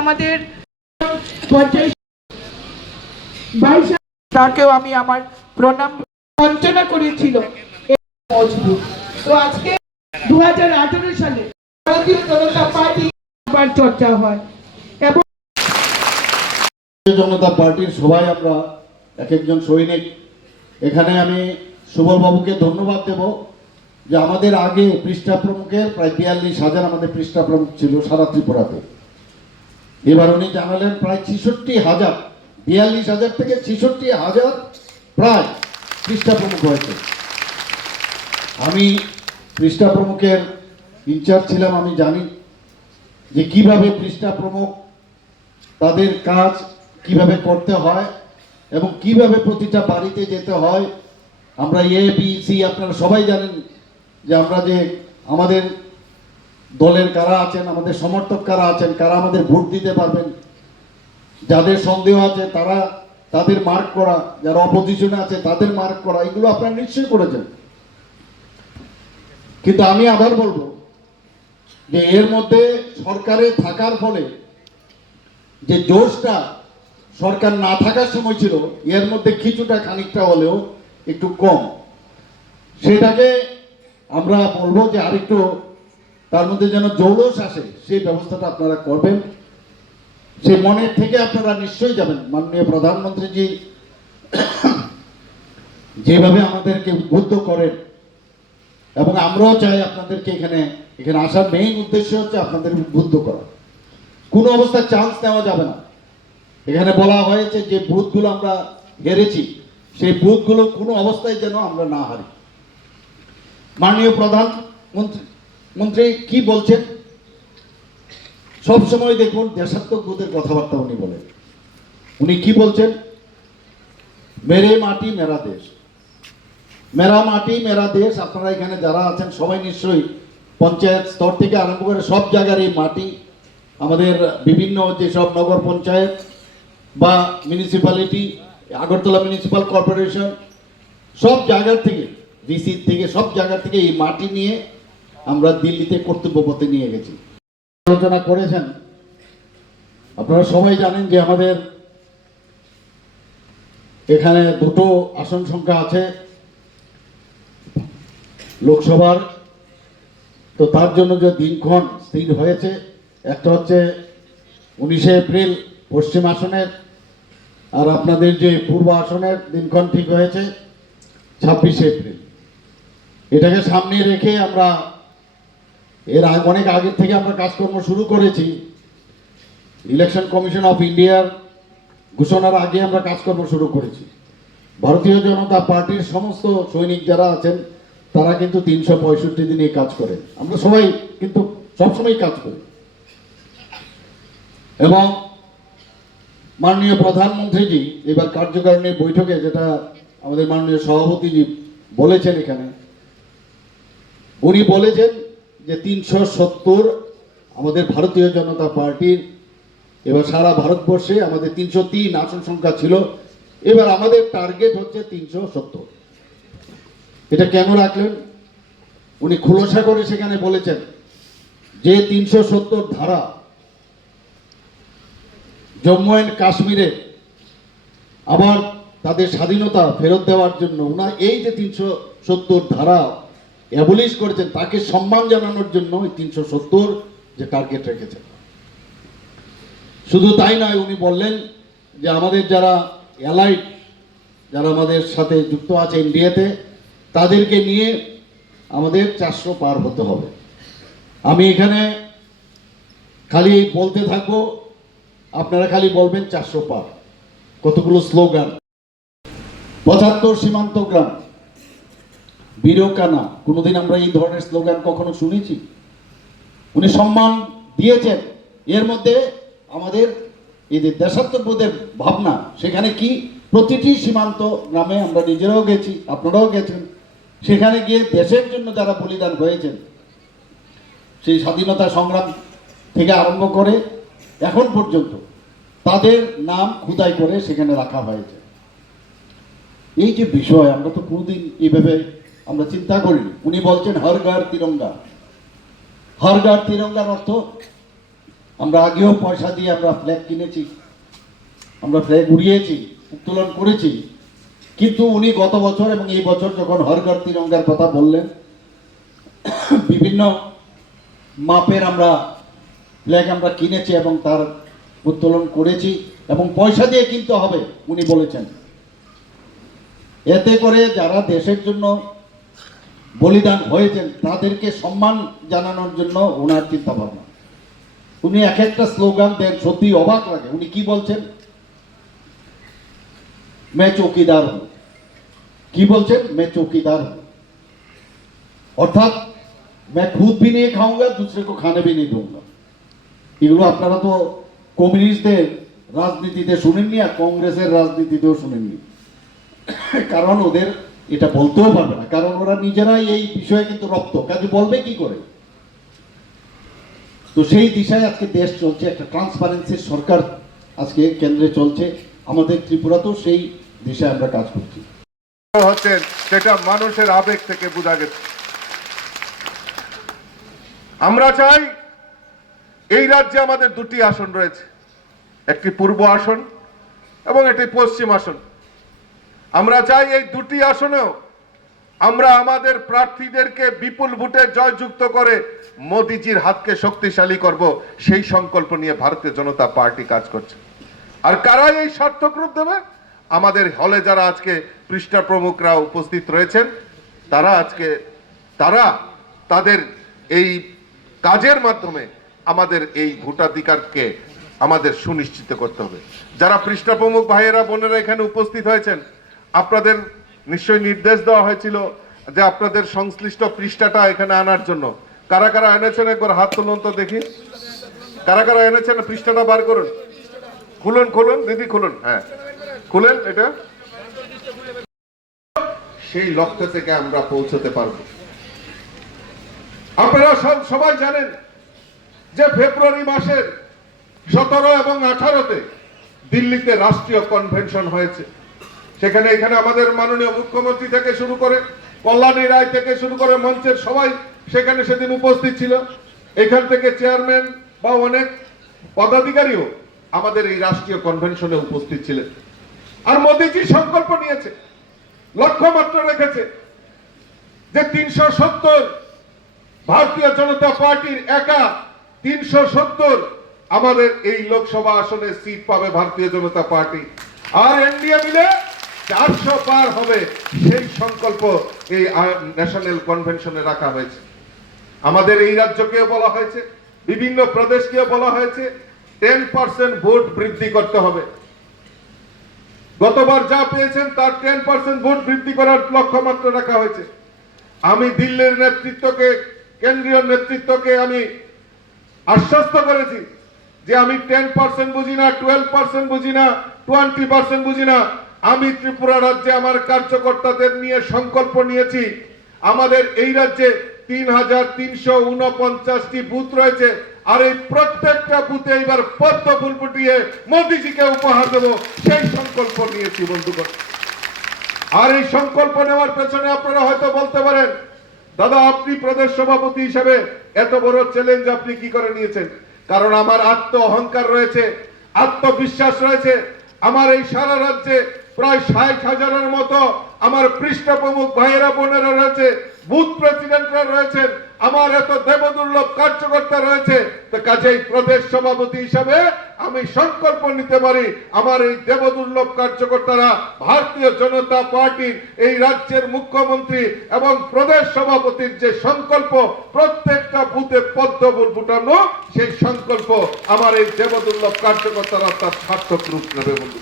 আমাদের তাকেও আমি আমার প্রণাম বঞ্চনা করেছিল মজবুত। তো আজকে 2018 সালে ভারতীয় জনতা পার্টি আবার চর্চা হয় এবং জনতা পার্টির সবাই আমরা এক একজন সৈনিক। এখানে আমি সুবল বাবুকে ধন্যবাদ দেব যে আমাদের আগে পৃষ্ঠা প্রমুখের প্রায় 42,000 আমাদের পৃষ্ঠা প্রমুখ ছিল সারা ত্রিপুরাতে। এবার উনি জানালেন প্রায় 66,000, 42,000 থেকে 66,000 প্রায় পৃষ্ঠা প্রমুখ হয়েছে। আমি পৃষ্ঠা প্রমুখের ইনচার্জ ছিলাম, আমি জানি যে কিভাবে পৃষ্ঠা প্রমুখ তাদের কাজ কিভাবে করতে হয় এবং কিভাবে প্রতিটা বাড়িতে যেতে হয়। আমরা ABC আপনারা সবাই জানেন যে আমরা যে আমাদের দলের কারা আছেন, আমাদের সমর্থক কারা আছেন, কারা আমাদের ভোট দিতে পারবেন, যাদের সন্দেহ আছে তারা তাদের মার্ক করা, যারা অপোজিশনে আছে তাদের মার্ক করা, এগুলো আপনারা নিশ্চয়ই করেছেন। কিন্তু আমি আবার বলবো যে এর মধ্যে সরকারে থাকার ফলে যে জোশটা সরকার না থাকার সময় ছিল এর মধ্যে কিছুটা খানিকটা হলেও একটু কম। সেটাকে আমরা বলবো যে আরেকটু তার মধ্যে যেন জৌলস আসে সেই ব্যবস্থাটা আপনারা করবেন। সেই মনের থেকে আপনারা নিশ্চয়ই যাবেন। মাননীয় প্রধানমন্ত্রীজি যেভাবে আমাদেরকে উদ্বুদ্ধ করেন এবং আমরাও চাই আপনাদেরকে এখানে আসার মেইন উদ্দেশ্য হচ্ছে আপনাদের উদ্বুদ্ধ করা। কোনো অবস্থায় চান্স নেওয়া যাবে না। এখানে বলা হয়েছে যে বুথগুলো আমরা হেরেছি, সেই বুথগুলো কোনো অবস্থায় যেন আমরা না হারি। মাননীয় প্রধানমন্ত্রী কি বলছেন, সবসময় দেখুন দেশাত্মবোধের কথাবার্তা উনি বলেন। উনি কি বলছেন, মেরে মাটি মেরা দেশ, মেরা মাটি মেরা দেশ। আপনারা এখানে যারা আছেন সবাই নিশ্চয়ই পঞ্চায়েত স্তর থেকে আরম্ভ করে সব জায়গার এই মাটি, আমাদের বিভিন্ন যেসব নগর পঞ্চায়েত বা মিউনিসিপ্যালিটি, আগরতলা মিউনিসিপ্যাল কর্পোরেশন, সব জায়গার থেকে, ডিসি থেকে, সব জায়গা থেকে এই মাটি নিয়ে আমরা দিল্লিতে কর্তব্য পথে নিয়ে গেছি। আলোচনা করেছেন। আপনারা সবাই জানেন যে আমাদের এখানে দুটো আসন সংখ্যা আছে লোকসভার। তো তার জন্য যে দিনক্ষণ স্থির হয়েছে, একটা হচ্ছে 19শে এপ্রিল পশ্চিম আসনের, আর আপনাদের যে পূর্ব আসনের দিনক্ষণ ঠিক হয়েছে 26শে এপ্রিল। এটাকে সামনে রেখে আমরা এর অনেক আগের থেকে আমরা কাজকর্ম শুরু করেছি। ইলেকশন কমিশন অফ ইন্ডিয়ার ঘোষণার আগে আমরা কাজকর্ম শুরু করেছি। ভারতীয় জনতা পার্টির সমস্ত সৈনিক যারা আছেন তারা কিন্তু 365 দিনে কাজ করে। আমরা সবাই কিন্তু সবসময় কাজ করি। এবং মাননীয় প্রধানমন্ত্রীজি এবার কার্যকারিণীর বৈঠকে যেটা আমাদের মাননীয় সভাপতিজি বলেছেন, এখানে উনি বলেছেন যে 370 আমাদের ভারতীয় জনতা পার্টির, এবার সারা ভারতবর্ষে আমাদের 303 আসন সংখ্যা ছিল, এবার আমাদের টার্গেট হচ্ছে 370। এটা কেন রাখলেন উনি খুলসা করে সেখানে বলেছেন যে 370 ধারা জম্মু অ্যান্ড কাশ্মীরে আবার তাদের স্বাধীনতা ফেরত দেওয়ার জন্য ওনার এই যে 370 ধারা অ্যাবলিশ করেছেন, তাকে সম্মান জানানোর জন্য এই 370 যে টার্গেট রেখেছেন। শুধু তাই নয়, উনি বললেন যে আমাদের যারা অ্যালাইড, যারা আমাদের সাথে যুক্ত আছে ইন্ডিয়াতে, তাদেরকে নিয়ে আমাদের 400 পার হতে হবে। আমি এখানে খালি বলতে থাকবো, আপনারা খালি বলবেন 400 পার। কতগুলো স্লোগান, 75 সীমান্ত গ্রাম, বীরকানা, কোনোদিন আমরা এই ধরনের স্লোগান কখনো শুনেছি? উনি সম্মান দিয়েছেন। এর মধ্যে আমাদের এই যে দেশাত্মবোধের ভাবনা, সেখানে কি প্রতিটি সীমান্ত গ্রামে আমরা নিজেরাও গেছি, আপনারাও গেছেন, সেখানে গিয়ে দেশের জন্য যারা বলিদান হয়েছেন, সেই স্বাধীনতা সংগ্রাম থেকে আরম্ভ করে এখন পর্যন্ত তাদের নাম খোদাই করে সেখানে রাখা হয়েছে। এই যে বিষয়, আমরা তো কোনোদিন এইভাবে আমরা চিন্তা করিনি। উনি বলছেন হর ঘর তিরঙ্গা। হর ঘর তিরঙ্গার অর্থ আমরা আগেও পয়সা দিয়ে আমরা ফ্ল্যাগ কিনেছি, আমরা ফ্ল্যাগ উড়িয়েছি, উত্তোলন করেছি। কিন্তু উনি গত বছর এবং এই বছর যখন হর ঘর তিরঙ্গার কথা বললেন, বিভিন্ন মাপের আমরা ফ্ল্যাগ আমরা কিনেছি এবং তার উত্তোলন করেছি এবং পয়সা দিয়ে কিনতে হবে উনি বলেছেন। এতে করে যারা দেশের জন্য বলিদান হয়েছেন তাদেরকে সম্মান জানানোর জন্য ওনার চিন্তা ভাবনা। উনি এক একটা স্লোগান দেন, সত্যি অবাক লাগে। উনি কি বলছেন? मैं चौकीदार हूं। কি বলছেন? मैं चौकीदार हूं, অর্থাৎ मैं खुद भी नहीं खाऊंगा, दूसरे को खाने भी नहीं दूंगा। এগুলো আপনারা তো কমিউনিস্টদের রাজনীতিতে শুনেননি আর কংগ্রেসের রাজনীতিতেও শুনেননি, কারণ ওদের এটা বলতেও পারবে না, কারণ ওরা নিজেরাই এই বিষয়ে কিন্তু রপ্ত, কাজে বলবে কি করে? তো সেই দিশায় আজকে দেশ চলছে, একটা ট্রান্সপারেন্সির সরকার আজকে কেন্দ্রে চলছে। আমাদের ত্রিপুরাতেও সেই দিশায় আমরা কাজ করছি। হচ্ছেন সেটা মানুষের আবেগ থেকে বোঝা গেছে। আমরা চাই এই রাজ্যে আমাদের দুটি আসন রয়েছে, একটি পূর্ব আসন এবং একটি পশ্চিম আসন। আমরা চাই এই দুটি আসনেও আমরা আমাদের প্রার্থীদেরকে বিপুল ভোটে জয়যুক্ত করে মোদিজির হাতকে শক্তিশালী করব, সেই সংকল্প নিয়ে ভারতীয় জনতা পার্টি কাজ করছে। আর কারা এই সার্থক রূপ দেবে? আমাদের হলে যারা আজকে পৃষ্ঠা প্রমুখরা উপস্থিত রয়েছেন, তারা তাদের এই কাজের মাধ্যমে আমাদের এই ভোটাধিকারকে আমাদের সুনিশ্চিত করতে হবে। যারা পৃষ্ঠা প্রমুখ ভাইয়েরা বোনেরা এখানে উপস্থিত হয়েছেন, আপনাদের নিশ্চয়ই নির্দেশ দেওয়া হয়েছিল যে আপনাদের সংশ্লিষ্ট পৃষ্ঠাটা এখানে আনার জন্য। কারা কারা এনেছেন একবার হাত তুলুন তো দেখি। কারা কারা এনেছেন? পৃষ্ঠাটা বার করুন, খুলুন খুলুন দিদি খুলুন, হ্যাঁ খুলেন। এটা সেই লক্ষ্য থেকে আমরা পৌঁছতে পারব। আপনারা সবাই জানেন যে ফেব্রুয়ারি মাসের 17 এবং 18-তে দিল্লিতে রাষ্ট্রীয় কনভেনশন হয়েছে। সেখানে এখানে আমাদের মাননীয় মুখ্যমন্ত্রী থেকে শুরু করে কল্যাণী রায় থেকে শুরু করে মঞ্চের সবাই সেখানে সেদিন উপস্থিত ছিল। এখান থেকে চেয়ারম্যান বা অনেক পদাধিকারীও আমাদের এই রাষ্ট্রীয় কনভেনশনে উপস্থিত ছিলেন। আর মোদিজি সংকল্প নিয়েছে, লক্ষ্যমাত্রা রেখেছে যে 370 ভারতীয় জনতা পার্টির একা 370 আমাদের এই লোকসভা আসনে সিট পাবে ভারতীয় জনতা পার্টি, আর এনডিএ মিলে 400 পার হবে। সেই সংকল্প এই ন্যাশনাল কনভেনশনে রাখা হয়েছে। আমাদের এই রাজ্যকেও বলা হয়েছে, বিভিন্ন প্রদেশকেও বলা হয়েছে 10% ভোট বৃদ্ধি করতে হবে। গতবার যা পেয়েছেন তার 10% ভোট বৃদ্ধি করার লক্ষ্যমাত্রা রাখা হয়েছে। আমি দিল্লির নেতৃত্বকে, কেন্দ্রীয় নেতৃত্বকে আমি আশ্বস্ত করেছি যে আমি 10% বুঝি না, 12% বুঝি না, 20% বুঝি না। আমি ত্রিপুরা রাজ্যে আমার কার্যকর্তাদের নিয়ে সংকল্প নিয়েছি। আমাদের এই রাজ্যে 3349টি বুথ রয়েছে, আর এই প্রত্যেকটা বুথে এবার পদ্ম ফুল ফুটিয়ে মোদিজিকে উপহার দেব, সেই সংকল্প নিয়েছি বন্ধুগণ। আর এই সংকল্প নেওয়ার পেছনে আপনারা হয়তো বলতে পারেন, দাদা আপনি প্রদেশ সভাপতি হিসেবে এত বড় চ্যালেঞ্জ আপনি কি করে নিয়েছেন? কারণ আমার আত্ম অহংকার রয়েছে, আত্মবিশ্বাস রয়েছে। আমার এই সারা রাজ্যে প্রায় 60,000-এর মতো আমার পৃষ্ঠা প্রমুখ ভাইয়েরা বোনেরা রয়েছে, বুথ প্রেসিডেন্টরা রয়েছেন, আমার এত দেবদুর্লভ কার্যকর্তা রয়েছে। তো কাজেই প্রদেশ সভাপতি হিসাবে আমি সংকল্প নিতে পারি, আমার এই দেবদুর্লভ কার্যকর্তারা ভারতীয় জনতা পার্টির এই রাজ্যের মুখ্যমন্ত্রী এবং প্রদেশ সভাপতির যে সংকল্প প্রত্যেকটা বুথে পদ্ম ফুল ফুটানো, সেই সংকল্প আমার এই দেবদুর্লভ কার্যকর্তারা তার সার্থক রূপ নেবে বন্ধু।